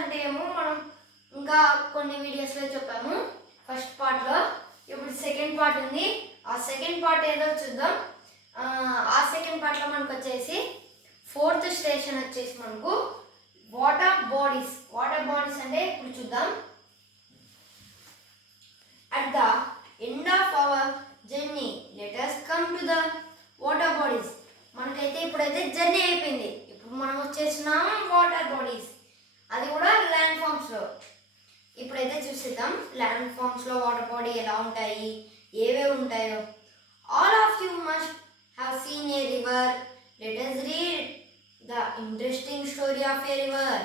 అంటే ఏమో మనం ఇంకా కొన్ని వీడియోస్లో చెప్పాము ఫస్ట్ పార్ట్లో. ఇప్పుడు సెకండ్ పార్ట్ ఉంది. ఆ సెకండ్ పార్ట్ ఏదో చూద్దాం. ఆ సెకండ్ పార్ట్లో మనకు వచ్చేసి ఫోర్త్ స్టేషన్ వచ్చేసి మనకు వాటర్ బాడీస్. వాటర్ బాడీస్ అంటే ఇప్పుడు చూద్దాం. At the end of our journey let us come to the water bodies. మనకైతే ఇప్పుడైతే జర్నీ అయిపోయింది. ఇప్పుడు మనం వచ్చేసినాం వాటర్ బాడీస్, అది కూడా ల్యాండ్ ఫామ్స్లో. ఇప్పుడైతే చూసేద్దాం ల్యాండ్ ఫామ్స్లో వాటర్ బాడీ ఎలా ఉంటాయి, ఏవేవి ఉంటాయో. All of you must have seen a river. Let us read the interesting story of A river.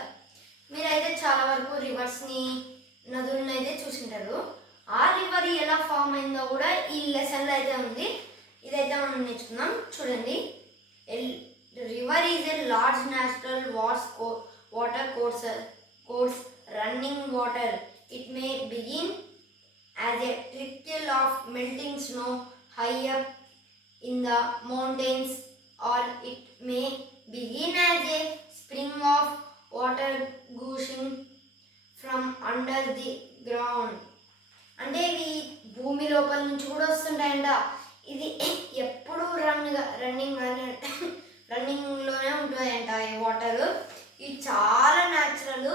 మీరైతే చాలా వరకు రివర్స్ని, నదులను అయితే చూసింటారు. ఆ రివర్ ఎలా ఫామ్ అయిందో కూడా ఈ లెసన్లో అయితే ఉంది. ఇదైతే మనం నేర్చుకుందాం. చూడండి, river is a large natural water course running water. It may begin as a trickle of melting snow high up in the mountains, or it may begin as a spring of water gushing from under the ground. అంటే ఇవి భూమి లోపల నుంచి కూడా వస్తుంటాయంట. ఇది ఎప్పుడు రన్నింగ్లోనే ఉంటాయంట ఈ వాటర్. ఇవి చాలా న్యాచురల్.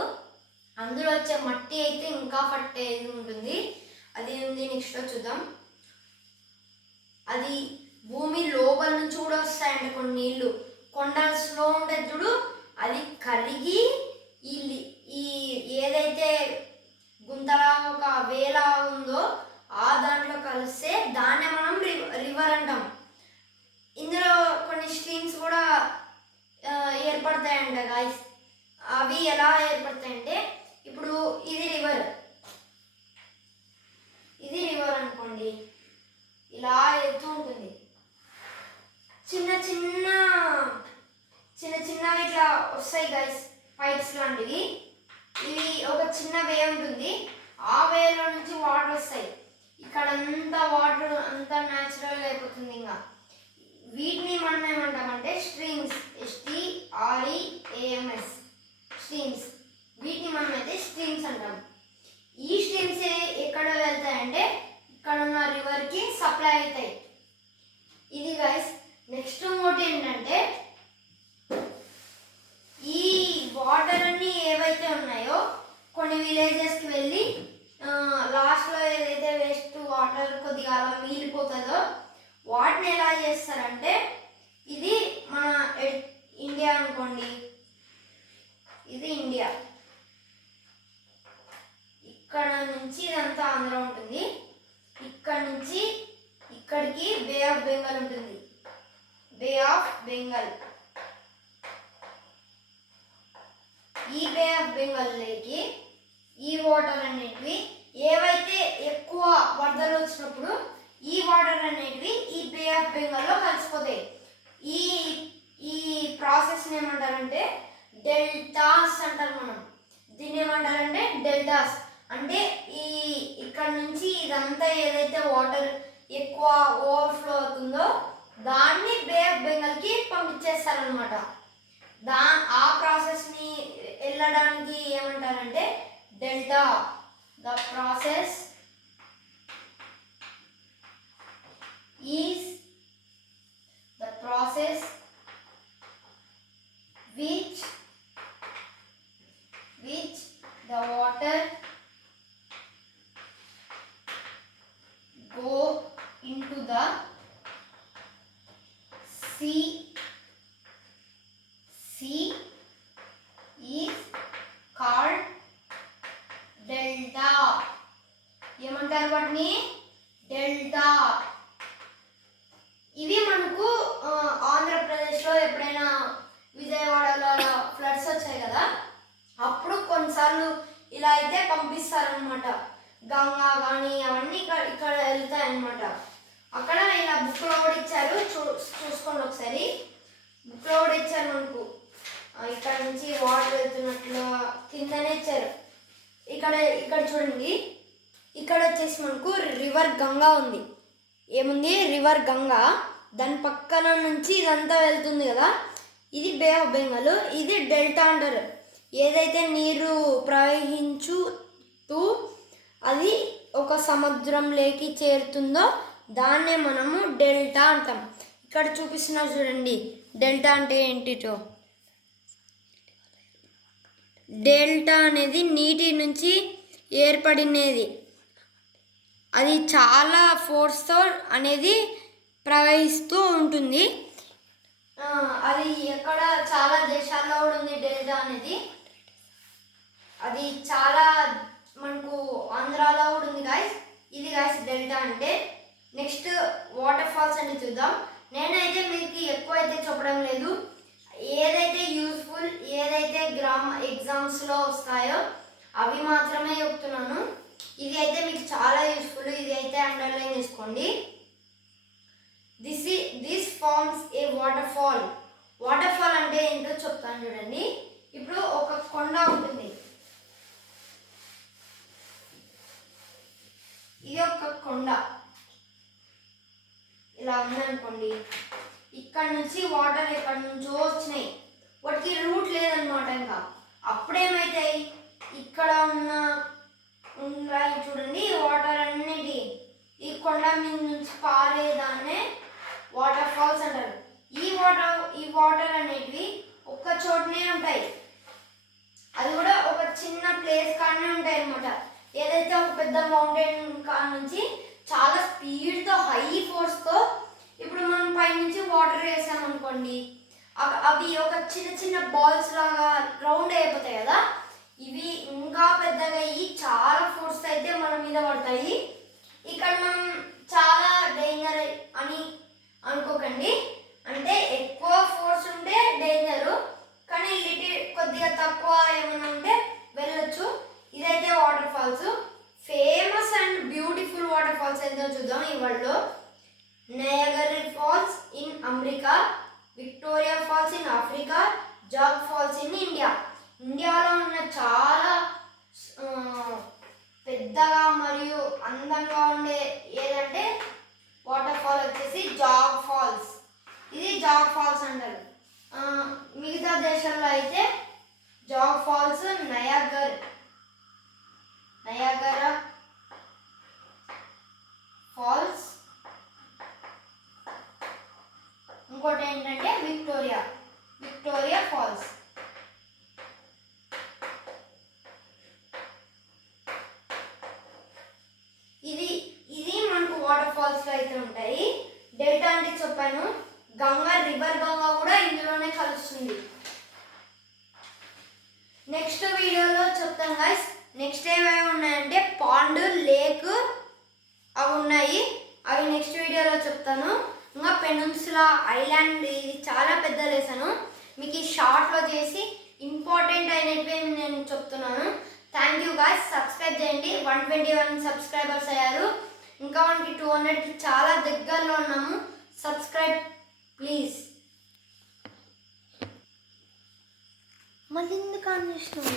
అందులో వచ్చే మట్టి అయితే ఇంకా పట్టేది ఉంటుంది. అది ఉంది. నెక్స్ట్ చూద్దాం. అది భూమి లోపల నుంచి కూడా వస్తాయంట కొన్ని నీళ్ళు. కొండల్లో ఉంటుంది చూడు, అది కరిగి ఈ ఏదైతే గుంతలా ఒక వేలా ఉందో ఆ దాంట్లో కలిస్తే దాన్నే మనం రివర్ అంటాం. ఇందులో కొన్ని స్ట్రీమ్స్ కూడా ఏర్పడతాయంట గాయస్. అవి ఎలా ఏర్పడతాయంటే, ఇప్పుడు ఇది రివర్ అనుకోండి, ఇలా వెళ్తూ ఉంటుంది. చిన్న చిన్నవి ఇట్లా వస్తాయి గాయస్, పైప్స్ లాంటివి. ఇవి ఒక చిన్న వే ఉంటుంది. ఆ వేలో నుంచి వాటర్ వస్తాయి. ఇక్కడ అంతా వాటర్ అంతా న్యాచురల్గా అయిపోతుంది. ఇంకా వీటిని మనం ఏమంటామంటే స్ట్రీమ్స్, STREAMS, స్ట్రీమ్స్. వీటిని మనం అయితే స్ట్రీమ్స్ అంటాం. ఈ స్ట్రీమ్స్ ఎక్కడ వెళ్తాయంటే ఇక్కడ ఉన్న రివర్కి సప్లై అవుతాయి. ఇది గైస్. నెక్స్ట్ ఇంకోటి ఏంటంటే, ఈ వాటర్ అన్నీ ఏవైతే ఉన్నాయో కొన్ని విలేజెస్కి వెళ్ళి లాస్ట్లో ఏదైతే వేస్ట్ వాటర్ కొద్దిగా అలా మిగిలిపోతుందో వాటిని ఎలా చేస్తారంటే, ఇది మన ఇండియా అనుకోండి, ఇది ఇండియా. ఇక్కడ నుంచి ఇదంతా ఆంధ్ర ఉంటుంది. ఇక్కడ నుంచి ఇక్కడికి బే ఆఫ్ బెంగాల్ ఉంటుంది. బే ఆఫ్ బెంగాల్. ఈ బే ఆఫ్ బెంగాల్లోకి ఈ వాటర్ అనేటివి ఏవైతే ఎక్కువ వరదలు వచ్చినప్పుడు ఈ వాటర్ అనేటివి ఈ బే ఆఫ్ బెంగాల్లో కలిసిపోతాయి. ఈ ప్రాసెస్ని ఏమంటారంటే డెల్టాస్ అంటారు. మనం దీన్ని ఏమంటారంటే డెల్టాస్. అంటే ఇక్కడ నుంచి ఇదంతా ఏదైతే వాటర్ ఎక్కువ ఓవర్ఫ్లో అవుతుందో దాన్ని బే ఆఫ్ బెంగాల్కి పంపించేస్తారనమాట. ఆ ప్రాసెస్ని వెళ్ళడానికి ఏమంటారంటే delta. The process is the process which the water go into the sea is called delta. ఏమంటారు వాటిని? డెల్టా. ఇవి మనకు ఆంధ్రప్రదేశ్లో ఎప్పుడైనా విజయవాడలో ఫ్లడ్స్ వచ్చాయి కదా, అప్పుడు కొన్నిసార్లు ఇలా అయితే పంపిస్తారనమాట. గంగా కానీ అవన్నీ ఇక్కడ వెళ్తాయన్నమాట. అక్కడ ఇలా బుక్లో కూడా ఇచ్చారు, చూసుకోండి ఒకసారి. బుక్లో కూడా ఇచ్చారు మనకు. ఇక్కడ నుంచి వాటర్ వెళ్తున్నట్లు కిందనే ఇచ్చారు. ఇక్కడ చూడండి, ఇక్కడ వచ్చేసి మనకు రివర్ గంగా ఉంది. ఏముంది? రివర్ గంగా. దాని పక్కన నుంచి ఇదంతా వెళ్తుంది కదా, ఇది బే ఆఫ్ బెంగాల్. ఇది డెల్టా అంటారు. ఏదైతే నీరు ప్రవహించుతూ అది ఒక సముద్రంలోకి చేరుతుందో దాన్నే మనము డెల్టా అంటాం. ఇక్కడ చూపిస్తున్నారు చూడండి, డెల్టా అంటే ఏంటిటో. డెల్టా అనేది నీటి నుంచి ఏర్పడినది. అది చాలా ఫోర్స్తో అనేది ప్రవహిస్తూ ఉంటుంది. అది ఎక్కడ చాలా దేశాల్లో కూడా ఉంది డెల్టా అనేది. అది చాలా మనకు ఆంధ్రాలో కూడా ఉంది గాయస్. ఇది గాయస్ డెల్టా అంటే. నెక్స్ట్ వాటర్ ఫాల్స్ అని చూద్దాం. నేనైతే మీకు ఎక్కువ అయితే చెప్పడం లేదు, ఏదైతే యూస్ఫుల్ ఏదైతే ఎగ్జామ్స్లో వస్తాయో అవి మాత్రమే చెప్తున్నాను. ఇది అయితే మీకు చాలా యూస్ఫుల్, ఇది అయితే అండర్లైన్ చేసుకోండి. This forms a waterfall. Waterfall అంటే ఏంటో చెప్తాను చూడండి. ఇప్పుడు ఒక కొండ ఉంటుంది, ఇది ఒక కొండ ఇలా ఉందనుకోండి. ఇక్కడ నుంచి వాటర్ ఎక్కడి నుంచో వచ్చినాయి, వాటికి రూట్ లేదనమాట. ఇంకా అప్పుడేమైతాయి, ఇక్కడ ఉన్నాయి చూడండి వాటర్ అన్నిటి ఈ కొండ మీద నుంచి పారేదాన్నే వాటర్ ఫాల్స్ అంటారు. ఈ వాటర్ అనేటివి ఒక్క చోటనే ఉంటాయి, అది కూడా ఒక చిన్న ప్లేస్ కాడనే ఉంటాయి అన్నమాట. ఏదైతే ఒక పెద్ద మౌంటైన్ కాడ నుంచి చాలా స్పీడ్తో హై ఫోర్స్తో ఇప్పుడు మనం పైనుంచి వాటర్ వేసామనుకోండి, అవి ఒక చిన్న చిన్న బాల్స్ లాగా రౌండ్ అయిపోతాయి కదా. ఇవి ఇంకా పెద్దగా అయ్యి చాలా ఫోర్స్ అయితే మన మీద పడతాయి. ఇక్కడ మనం చాలా డేంజర్ అని అనుకోకండి, అంటే ఎక్కువ ఫోర్స్ ఉంటే డేంజరు, కానీ కొద్దిగా తక్కువ ఏమైనా ఉంటే వెళ్ళొచ్చు. ఇదైతే waterfalls. Famous and beautiful waterfalls ఏంటో చూద్దాం ఈ వరల్డ్లో. Niagara falls in America, Victoria falls in Africa, Jog falls in India. ఇండియాలో ఉన్న చాలా పెద్దగా మరియు అందంగా ఉండే ఏదంటే వాటర్ ఫాల్ వచ్చేసి జాగ్ ఫాల్స్. ఇది జాగ్ ఫాల్స్ అంటారు. మిగతా దేశాల్లో అయితే జాగ్ ఫాల్స్, నయాగరా ఫాల్స్, ఇంకోటి ఏంటంటే విక్టోరియా ఫాల్స్. ఇది మనకు వాటర్ ఫాల్స్లో అయితే ఉంటాయి. డెల్టా అంటే చెప్పాను, రివర్ గంగా కూడా ఇందులోనే కలుస్తుంది. నెక్స్ట్ వీడియోలో చెప్తాను గైస్. నెక్స్ట్ ఏమేమి ఉన్నాయంటే పాండ్, లేక్ అవి ఉన్నాయి, అవి నెక్స్ట్ వీడియోలో చెప్తాను. ఇంకా పెనున్సులా ఐలాండ్, ఇది చాలా పెద్ద లెసను, మీకు ఈ షార్ట్లో చేసి ఇంపార్టెంట్ అయినవి నేను చెప్తున్నాను. Thank you guys. సబ్స్క్రైబ్ చేయండి. 121 సబ్స్క్రైబర్స్ అయ్యారు, ఇంకా మనకి 200కి చాలా దగ్గరలో ఉన్నాము. Subscribe please. మళ్ళీ ఎందుకు ఆన్ చేసినావు?